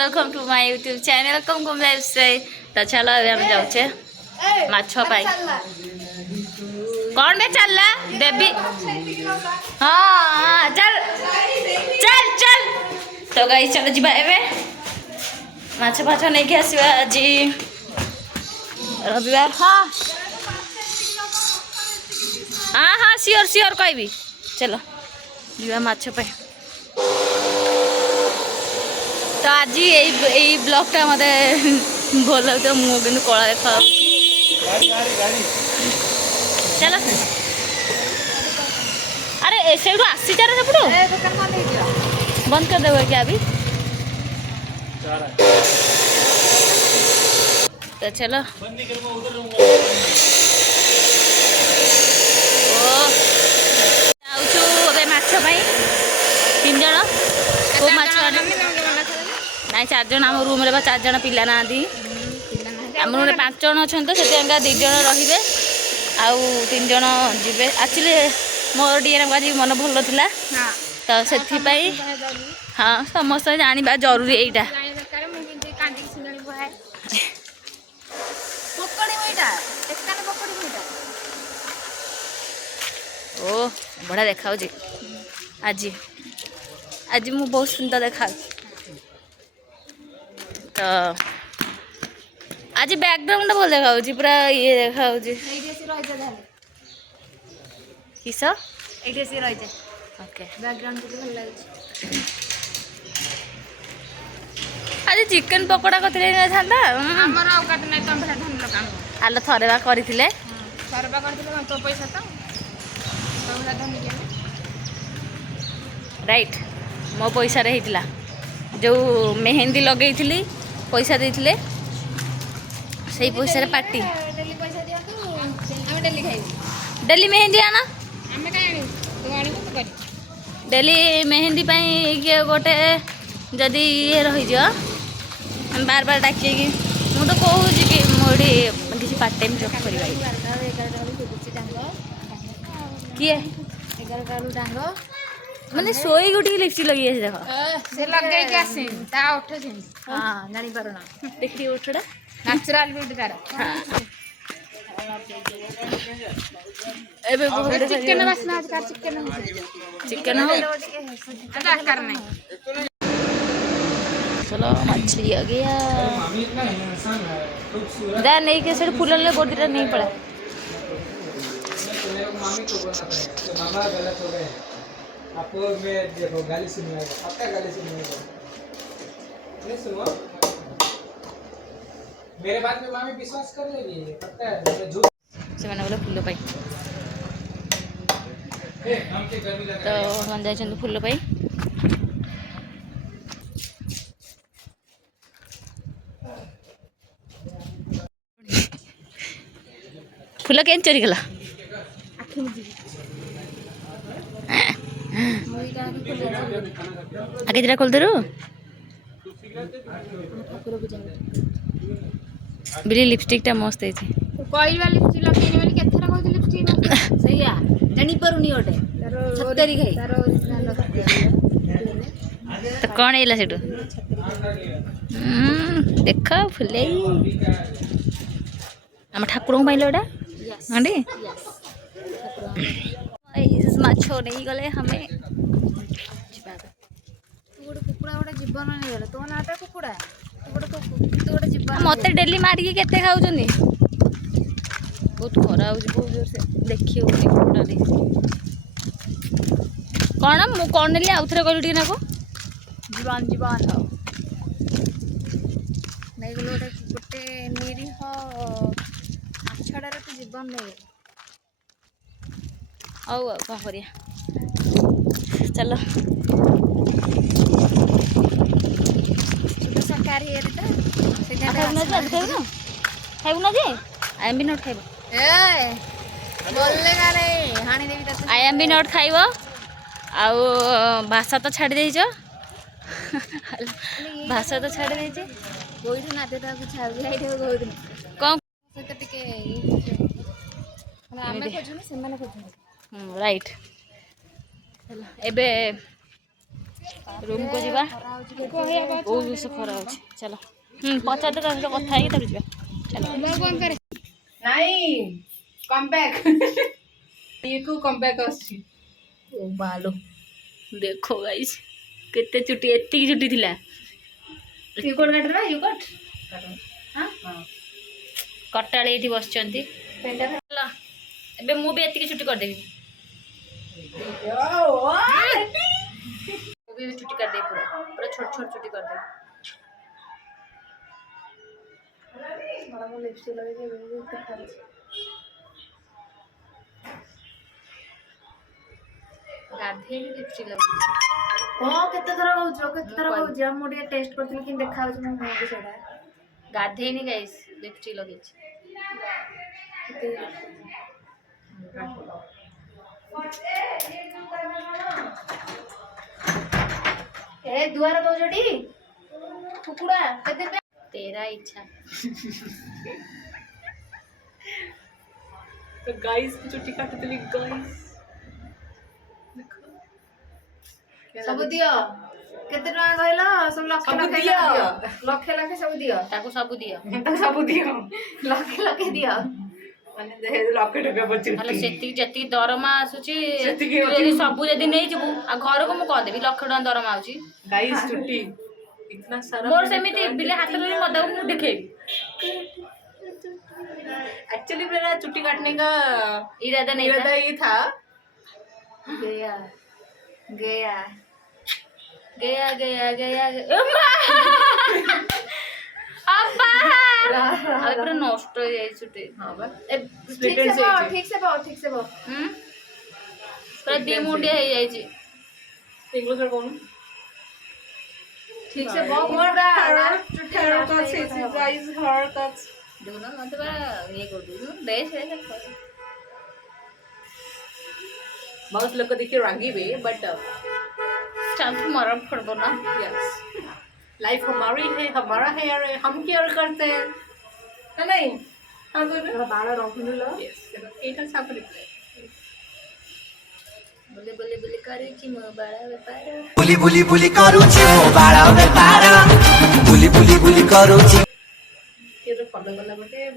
Welcome to my YouTube channel Kumkum lifestyle. तो चलो अभी हम जाऊे माछ पाई कौन बे चल देवी हाँ चल चल चल। तो गाई चलो जी एबे माछ फाछ नहीं कि आसवा आज रविवार। हाँ हाँ हाँ सियोर सियोर कहबी चलो जी माछ पाई। तो आज यही ब्लॉगटा मत भल लगे मुँह कि कला देखा चलो। अरे से आसी चार सेपटू बंद कर देव क्या अभी। तो चलो माछ तीन जन को माछ नाई 4 जन आम रूम रे 4 जन पिला ना आम रूम 5 जन अच्छा तो से 2 जन रे आउ 3 जन जीवे। एक्चुअली मोर डी आज मन भल था तो से हाँ समस्त जाना जरूरी यहीटा। ओ बढ़िया देखा आज आज मु बहुत सुंदर देखा। तो आज बैकग्राउंड भल देखा पूरा ये देखा किस आज चिकेन पकोड़ा कथी आलो थरे बा करथिले तो पैसा तो राइट मो पैसा रे हितला जो मेहंदी लगे पैसा देते से पैसा पार्टी डेली मेहंदी आना डेली मेहंदी किए गोटे जदि ये रही बार बार डाक मुझे तो कहूँ कि मुझे किसी पार्ट टाइम जॉब कर किए 11 डांग माने सोई गुटी लिपस्टिक लगी है देखो से लगे के आसी ता ओठ से हां जानि पारो ना देखि ओठडा नेचुरल ब्यूटी तार एबे बहुत चिकन वासना आज का चिकन हो अच्छा कर नहीं। चलो मछली आ गया दा नहीं के से फूल ले गोडीटा नहीं पड़ा मामा गलत हो गए आपको मैं देखो गाली सुनिएगा आपका गाली सुनिएगा नहीं सुनो मेरे बात में मामी विश्वास कर लेगी पता है मैं झूठ से मैंने बोला फूल पाई तो मन जाए फूल पाई फूल के चोरी गला आगे जरा खोल दे बिली लिपस्टिक टा मस्त है कोई वाली लिपस्टिक लगेनी वाली केथरा कोई लिपस्टिक सहीया जानी परुनी ओटे 70 खाई तो कौन हैला सेटू देखा फुले हम ठाकुर को पाइलो एटा आंडी माछो नहीं गले हमें कुकुड़ा गोटे जीवन नहीं गले तो नाटा कुकुड़ा गोटे जीवन मत डेली मारिकी केते खाऊनी बहुत खरा हो बहुत जोर से देखी कुकुड़ा कौन मु कौन नेली आउ थे कहलु ना को जीवन जीवन नहीं गले गोटे निरीह आछड़ार तो जीवन नहीं आओ कौन करिया चलो शाकाहारी खाइबू ना जे आई एम बी नॉट खाइब आई एम बी नॉट खाइब आउ भाषा तो छाड़ी देच भाषा तो छाड़ी देचे गोइठू ना देता कुछ कौन सहित टिके आमे खोजुनी सेमाने खोजुनी राइट एबे रूम को जीवा बहुत बेस खरा हो चलो पचार तो कथा है जीवा चलो नहीं कम बैक ये को कम बैक आसी ओ बालो देखो गाइस केते चुटी एत्ती चुटी थिला यू कट काटरा यू कट हां कटाळे एठी बसचंती पेंटा एबे मु भी एत्ती चुटी कर देबी मु भी चुटी कर दे पूरा पूरा छोट छोट चुटी कर दे मला लिपस्टिक लगे के गाधे लिपस्टिक लगे हां केते थरा कहू जे हम मोटे टेस्ट करथिल कि देखा हो हम मुंह सेडा गाधे नहीं गाइस लिपस्टिक लगे ए दुआर दौजडी कुकुड़ा केते तेरा इच्छा तो गाइस की चुट्टी काटतली गाइस सब दियो केते टका कहलो सब लक्ष लक्ष सब दियो ताको सब दियो तो सब दियो लक्ष दियो माने दे लके टका बचि हले सेति जति दरमा आसुची सेतिकी यदि सब यदि नै जबु आ घर को म कह देबी लाख टका दरमा आउची गाइस चुट्टी इतना सारा मोर सेमिति बिले हाथ में मदा को देखे एक्चुअली मेरा चुट्टी काटने का इरादा नहीं था ये था गया गया गया गया गया अब्बा अब पूरा नष्ट हो जाई छुटे हां बा ठीक से बो पूरा दी मुंडिया हो जाई छी इंग्लिश में कौन ठीक से बो more haircuts is guys haircuts देखो ना मत बड़ा ये कर दूं बेस है सब बहुत लोग को देखिए रागी भी बट चल तू मरम फोड़ दो ना यस लाइफ हमारी है हमारा हेयर है हम केयर करते हैं है नहीं हाँ बोलो बाल रखनु लो यस एटा सब लिखले बोले बोले बोले करे छी मो बड़ा व्यापार बुली बुली बुली करूची मो बाड़ा बेपार बुली बुली बुली करूची ये तो फॉलो करला बटे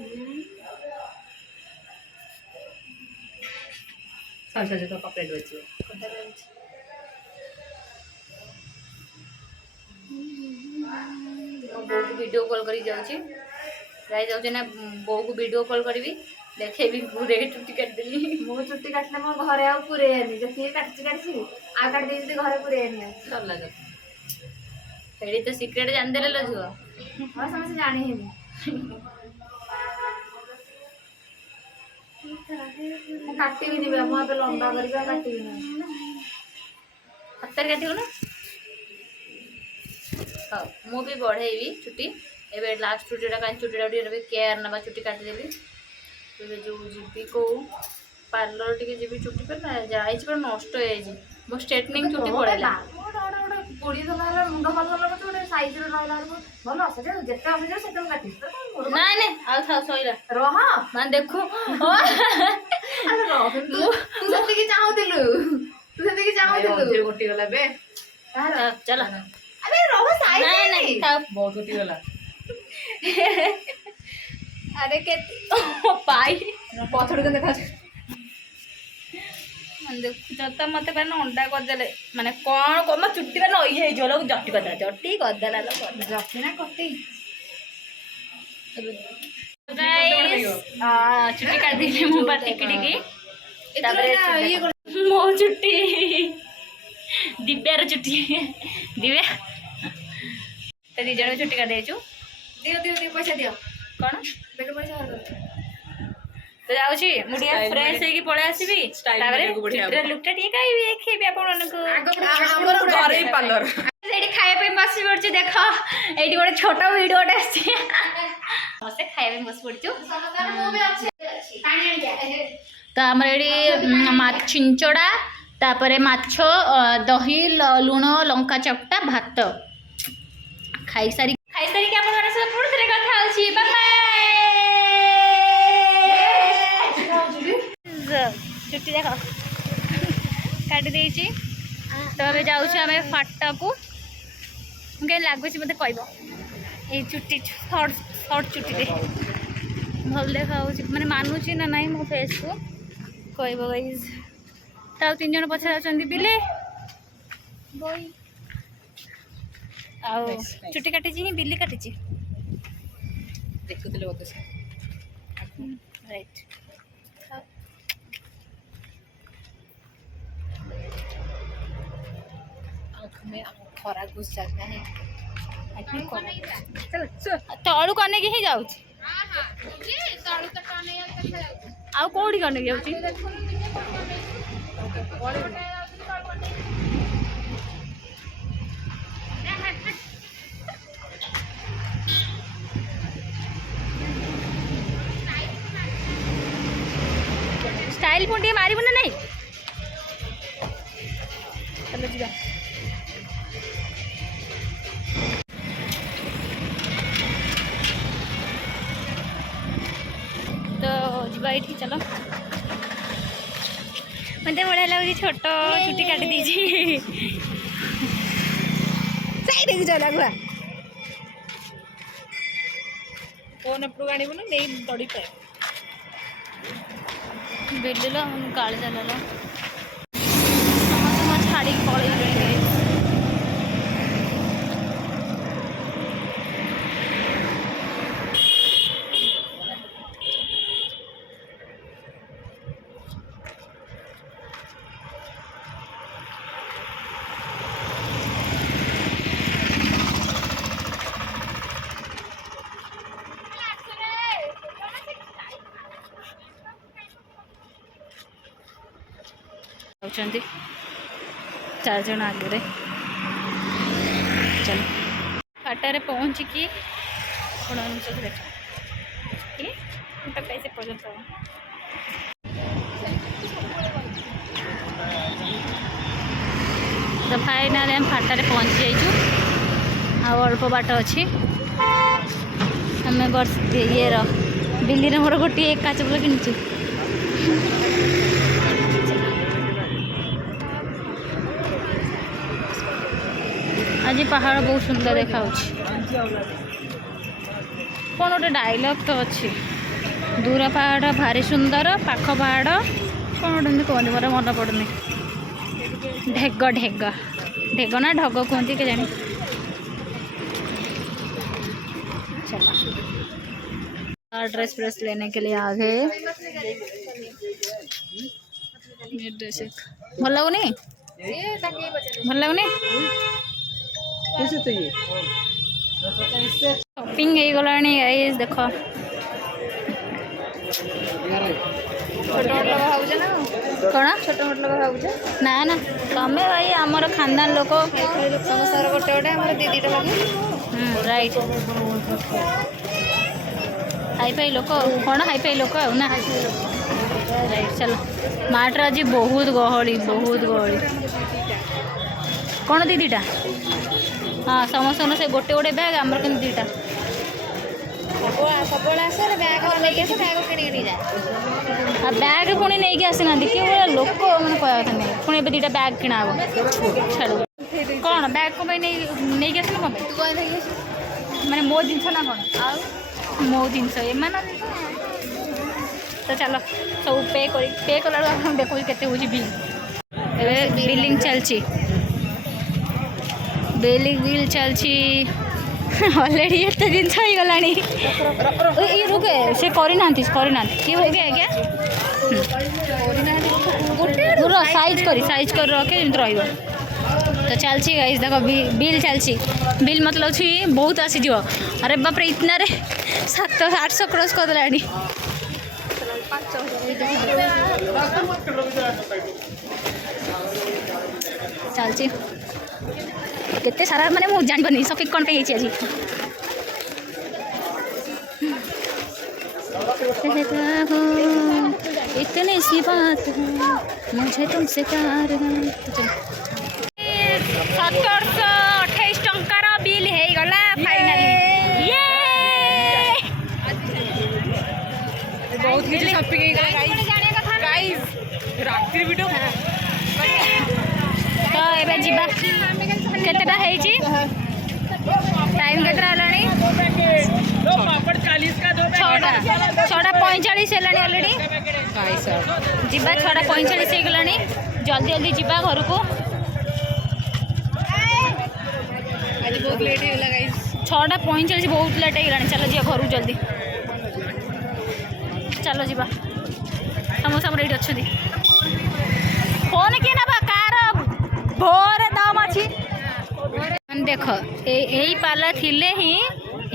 अच्छा जो तो कपड़े दोची बो को वीडियो कॉल करी जाउची गाय जाउचे ना बो को वीडियो कॉल करबी देखेबी मु देखे चुट्टी काट देली मो चुट्टी काटले मो घरे आ पुरे आनी जति काटची आ काट देई जति घरे पुरे आनी डर लगे एडी तो सीक्रेट जान देले लो जुआ हां समझ जाने हेनी काटी भी नहीं मो पे लंबा करबा काटी भी नहीं हत्तर काटियो ना हाँ मु भी बढ़ेबी चुट्टी एबे लास्ट चुट्टीटा कान चुट्टीटा भी केयर नबा चुट्टी काटी देबी तो जो जीबी को पार्लर टिके जीबी चुट्टी पर ना जाई पर नष्ट हो जाई मो स्ट्रेटनिंग चुट्टी पड़ेला कोड़ी तो नाला मुंडा फल फल तो साइज रे रहला भल असजे जेते असजे सेते काटी नहीं नहीं आउ था सोइला रह मान देखो अरे रह तू सेते की चाहतिलु गोटी गला बे चलो अरे रह साइज नहीं नहीं था बहुत गोटी गला अरे के पाई पथड़ के देखा देखुच तो मत अंडा करदे माने कौन कम चुट्टी का नई है जो लोग जट्टी करदेला जट्टी ना कटी चुट्टी काट दी मो पर टिकी टिकी मो चुट्टी दिव्यार चुट्टी दिव्या तो दी जन चुट्टी काट देचु दियो पैसा दियो कौन बेके पैसा हर तो जाउची मुडिया फ्रेश हेकी पळे आसीबी ताबरे चित्र लुकटा ठीक काई देखेबी आपन को हमर घर ही पार्लर एडी खाए पे बस पड़छ देखो एडी बडे छोटा वीडियोटा आसी मसे खाए पे बस पड़छु समाधान मो भी अच्छे पानी आनी जा तो हमर एडी माछ छिंचोडा तापरे माछ दही लूण लंका चपटा भात खाई सारी के आपन माने सब पुर थरे कथा अछि बाय चुट्टी देख काटी देछि तो अब जाऊँ आम फाटा को कहीं लगुच मत कह ये चुट्टी शर्ट चुट्टी भल देखा मैंने मानुची ना नाई मो फेस को कह गाइज तो 3 जन पछे आछंती बिले बई आ चुट्टी काटी बिल्ली काटी देखुले बोधे से राइट आँख में खरा घुस जाता है चल तलू कने ही जाऊँ आउ कौटी कने जाऊँ स्टाइल पुणी मारू ना नहीं चलो जी तो जीवा ये चलो मत बढ़िया लगे छोट चुट्टी काटी दीजिए साइड चला गुआ फोन एपटू आनबू ना नहीं दौड़ी पाए बिल्लो काले चल छाड़ी पलि जाऊँच 4 जन आगे चल फाटारे पहुँचिकी पैसे पर्यंत तो फाइनाल हम फाटारे पहुँची जाइचु अल्प बाट अच्छी आम बस ये बिल्ली मोर गोटे काच बोल किणुचु आज पहाड़ बहुत सुंदर देखा कौन गोटे डायलॉग तो अच्छी दूर पहाड़ भारी सुंदर पाख पहाड़ कौन गोटे कहते मोर मन पड़ुनि ढेग ढेग ढेग ना ढग कहती के जानी ड्रेस व्रेस लेने के लिए आ गए ड्रेस भल लगुनि भल लगुनि शॉपिंग हो गला गाइस देख कौन छोट मोट लोक भावुछ ना ना तमें भाई आमर खानदान लोक समस्त गोटे गोटे आम दीदी राइट हाई फाई लोक कौन हाई फाई लोक ना राइट चलो मार्ट आज बहुत गहली कौन दीदीटा हाँ समस्त से गोटे गोटे बैग आमर के दीटा सब बैग नहीं बैग कि जाए बैग पुणी नहीं आसना कि लोक मैंने कहवा कथा नहीं पुणी ए 2टा बैग किना छाड़ कौन बैग को नहीं आस मैंने मो जिनस ना कौन मो जिनस एम तो चलो सब पे कला देखो के बिल बिलिंग चलची बिल चलची ऑलरेडी एत जिन गला रुके से करना किए हो गया आज्ञा पूरा साइज कर रखे रही तो चलची गाइस देखो बिल चलची बिल मतलब छी बहुत आसी अरे बाप रे इतना रे 700-800 क्रॉस कर देलानी चलची केते सारा माने मु जान बनी शॉपिंग कोन पे आज इतनी सी बात है मुझे तुमसे प्यार है 1728 टंकार बिल है गला फाइनली ये बहुत किसी शॉपिंग हो गला गाइस रात्रि वीडियो तो ଏବେ ଯିବା କେତେଟା ହେଇଛି ଟାଇମ୍ କେତେଟା ହେଲାଣି 6:45 ହେଲାଣି ଅଲରେଡ଼ି ଯିବା 6:45 ହେଇଗଲାଣି ଜଲ୍ଦି ଜଲ୍ଦି ଯିବା ଘରକୁ आज बहुत लेट ହେଇଗଲା गाइस 6:45 ବହୁତ ଲେଟ୍ ହେଇଗଲାଣି ଚାଲ ଯିବା ଘରକୁ ଜଲ୍ଦି ଚାଲ ଯିବା ସମସ୍ତେ ଆମର ଏଇଠି ଅଛନ୍ତି ଫୋନ୍ କିଏ ନେବା କାର ଭୋରେ ଦାମ ଅଛି देख यही पाला थिले ही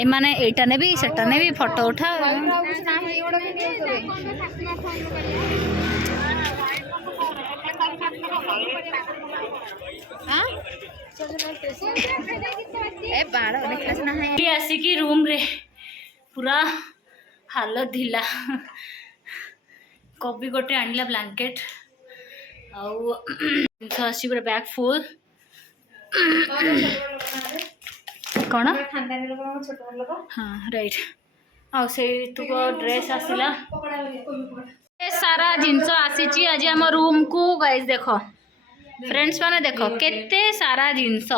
एमाने एटा ने भी सेटा ने भी फोटो उठा आसिकी रूम रे पूरा हालत ढिला कॉपी गोटे आनिला ब्लैंकेट आउ आसी पूरा बैग फुल कौन हाँ राइट आ से ड्रेस आसला सारा जिनस आसी आज आम रूम को गाइस देख फ्रेंड्स माने देख केते सारा जिनस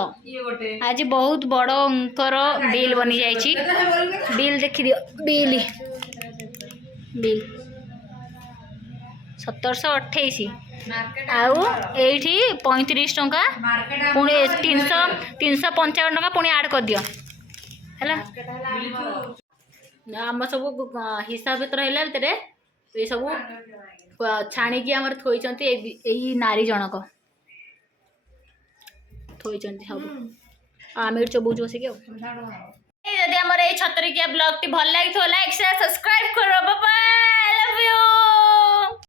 आज बहुत बड़कर बिल बनी जाइए बिल देखी दियो बिल बिल 1728 आउ एठी 35 टंका पुणी 355 टंका पुणी ऐड कर दियो हैला आम सब हिसाब पत्र है भितर ये सब छाणिकी आमर थोइचंती एई नारी जनक थोइचंती सब आम एठी चबुच बसिके जदि आमर एई छतरिकिया ब्लॉग टी भल लागि तो लाइक शेयर सब्सक्राइब करो bye bye I love you.